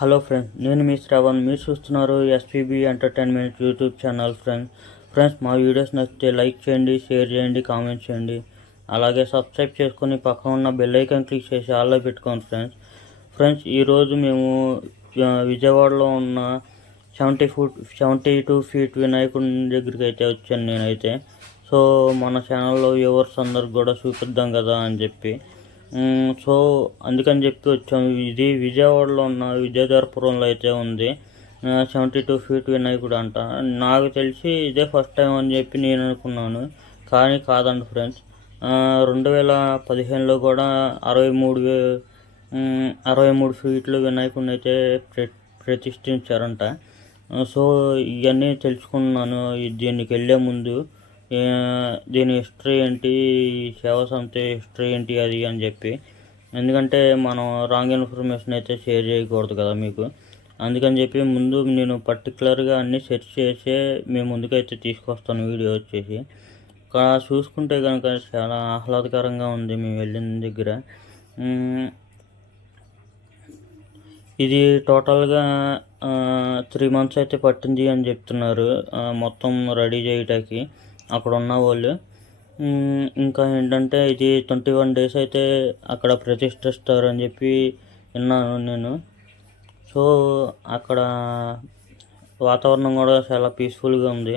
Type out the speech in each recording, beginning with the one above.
Hello friends నేను మీ శ్రవణ్. మీరు చూస్తున్నారు SPB entertainment YouTube channel friends friends మా వీడియోస్ నచ్చితే లైక్ చేయండి షేర్ చేయండి కామెంట్ చేయండి. అలాగే సబ్స్క్రైబ్ చేసుకొని పక్కన ఉన్న బెల్ ఐకాన్ క్లిక్ చేసి ఆల్లో పెట్టుకోండి ఫ్రెండ్స్ ఫ్రెండ్స్ ఈరోజు మేము విజయవాడలో ఉన్న seventy foot seventy two feet వినాయకుడి దగ్గరికి అయితే వచ్చాను నేనైతే. సో మన ఛానల్లో వ్యూవర్స్ అందరికి కూడా చూపిద్దాం కదా అని చెప్పి. సో అందుకని చెప్పి వచ్చాము ఇది విజయవాడలో ఉన్న విజయధరపురంలో అయితే ఉంది. సెవెంటీ టూ ఫీట్ వినాయకుడు అంట. నాకు తెలిసి ఇదే ఫస్ట్ టైం అని చెప్పి నేను అనుకున్నాను. కానీ కాదండి ఫ్రెండ్స్. రెండు వేల పదిహేనులో కూడా అరవై మూడు వే- అరవై మూడు ఫీట్లు వినాయకుడిని అయితే ప్ర ప్రతిష్ఠించారంట. సో ఇవన్నీ తెలుసుకున్నాను. దీనికి వెళ్ళే ముందు దీని హిస్టరీ ఏంటి? సేవ సంస్థ హిస్టరీ ఏంటి అది అని చెప్పి. ఎందుకంటే మనం రాంగ్ ఇన్ఫర్మేషన్ అయితే షేర్ చేయకూడదు కదా మీకు. అందుకని చెప్పి ముందు నేను పర్టికులర్గా అన్నీ సెర్చ్ చేసే మీ ముందుకైతే తీసుకొస్తాను వీడియో వచ్చేసి. చూసుకుంటే కనుక చాలా ఆహ్లాదకరంగా ఉంది మేము వెళ్ళిన దగ్గర. ఇది టోటల్గా త్రీ మంత్స్ అయితే పట్టింది అని చెప్తున్నారు. మొత్తం రెడీ చేయటానికి. అక్కడ ఉన్న వాళ్ళు ఇంకా ఏంటంటే ఇది ట్వంటీ వన్ డేస్ అయితే అక్కడ ప్రతిష్ఠిస్తారు అని చెప్పి విన్నాను నేను. సో అక్కడ వాతావరణం కూడా చాలా పీస్ఫుల్గా ఉంది.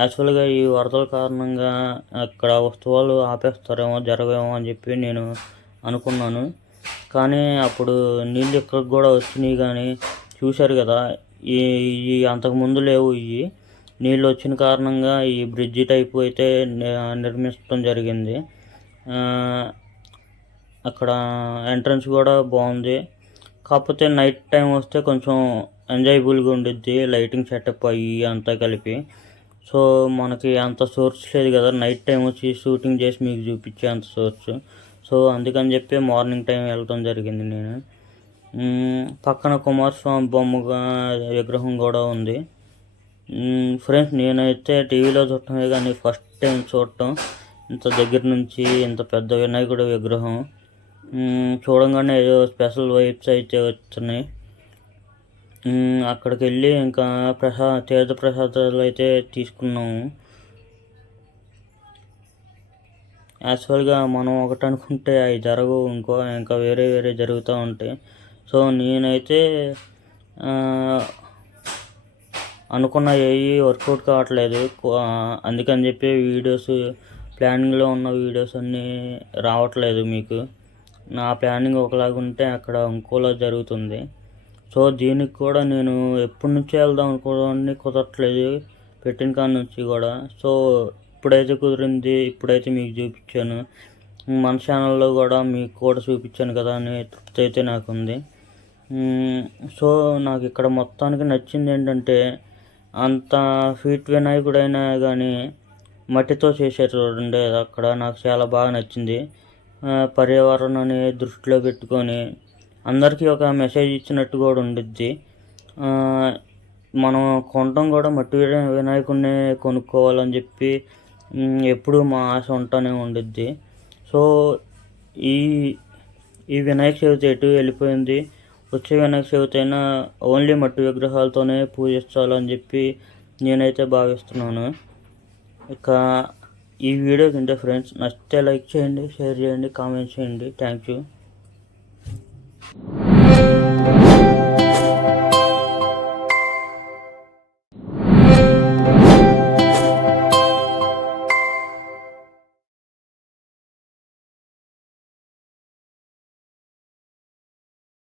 యాక్చువల్గా ఈ వరదల కారణంగా అక్కడ వస్తువులు ఆపేస్తారేమో జరగేమో అని చెప్పి నేను అనుకున్నాను. కానీ అప్పుడు నీళ్ళు ఇక్కడికి కూడా వచ్చినాయి కానీ చూశారు కదా ఈ ఈ అంతకుముందు లేవు ఇవి. నీళ్ళు వచ్చిన కారణంగా ఈ బ్రిడ్జి టైపు అయితే నిర్మించడం జరిగింది. అక్కడ ఎంట్రన్స్ కూడా బాగుంది. కాకపోతే నైట్ టైం వస్తే కొంచెం ఎంజాయబుల్గా ఉండిద్ది లైటింగ్ సెటప్ అయ్యి అంతా కలిపి. సో మనకి అంత సోర్స్ లేదు కదా నైట్ టైం వచ్చి షూటింగ్ చేసి మీకు చూపించే అంత సోర్స్. సో అందుకని చెప్పి మార్నింగ్ టైం వెళ్ళడం జరిగింది నేను. పక్కన కుమారస్వామి బొమ్మగా విగ్రహం కూడా ఉంది. ఫ్రెండ్స్ నేనైతే టీవీలో చూడటమే కానీ ఫస్ట్ టైం చూడటం. ఇంత దగ్గర నుంచి ఇంత పెద్ద వినాయకుడి విగ్రహం. చూడంగానే ఏదో స్పెషల్ వైబ్స్ అయితే వస్తున్నాయి అక్కడికి వెళ్ళి ఇంకా ప్రసా తీర్థ ప్రసాదాలు అయితే తీసుకున్నాము. యాక్చువల్గా మనం ఒకటి అనుకుంటే అవి జరగవు ఇంకో ఇంకా వేరే వేరే జరుగుతూ ఉంటాయి. సో నేనైతే అనుకున్న ఏవి వర్కౌట్ కావట్లేదు. అందుకని చెప్పి వీడియోస్ ప్లానింగ్లో ఉన్న వీడియోస్ అన్నీ రావట్లేదు మీకు. నా ప్లానింగ్ ఒకలాగా ఉంటే అక్కడ ఇంకోలా జరుగుతుంది. సో దీనికి కూడా నేను ఎప్పటి నుంచి వెళ్దాం అనుకోవడానికి కుదరట్లేదు. పెట్టిన కాడ నుంచి కూడా. సో ఇప్పుడైతే కుదిరింది ఇప్పుడైతే మీకు చూపించాను. మన ఛానల్లో కూడా మీకు కూడా చూపించాను కదా అని తృప్తి అయితే నాకు ఉంది. సో నాకు ఇక్కడ మొత్తానికి నచ్చింది ఏంటంటే అంత ఫీట్ వినాయకుడైనా కానీ మట్టితో చేశారు చూడండి అక్కడ నాకు చాలా బాగా నచ్చింది. పర్యావరణాన్ని దృష్టిలో పెట్టుకొని అందరికీ ఒక మెసేజ్ ఇచ్చినట్టు కూడా ఉండిద్ది. మనం కొనడం కూడా మట్టి వినాయకుడిని కొనుక్కోవాలని చెప్పి ఎప్పుడు ఎప్పుడూ మా ఆశ ఉంటానే ఉండిద్ది. సో ఈ ఈ వినాయక చవితి ఎటు వెళ్ళిపోయింది? వచ్చే వినాయక చవితైనా ఓన్లీ మట్టి విగ్రహాలతోనే పూజించాలని చెప్పి నేనైతే భావిస్తున్నాను. ఇక ఈ వీడియో తింటే ఫ్రెండ్స్ నచ్చితే లైక్ చేయండి షేర్ చేయండి కామెంట్ చేయండి. Thank you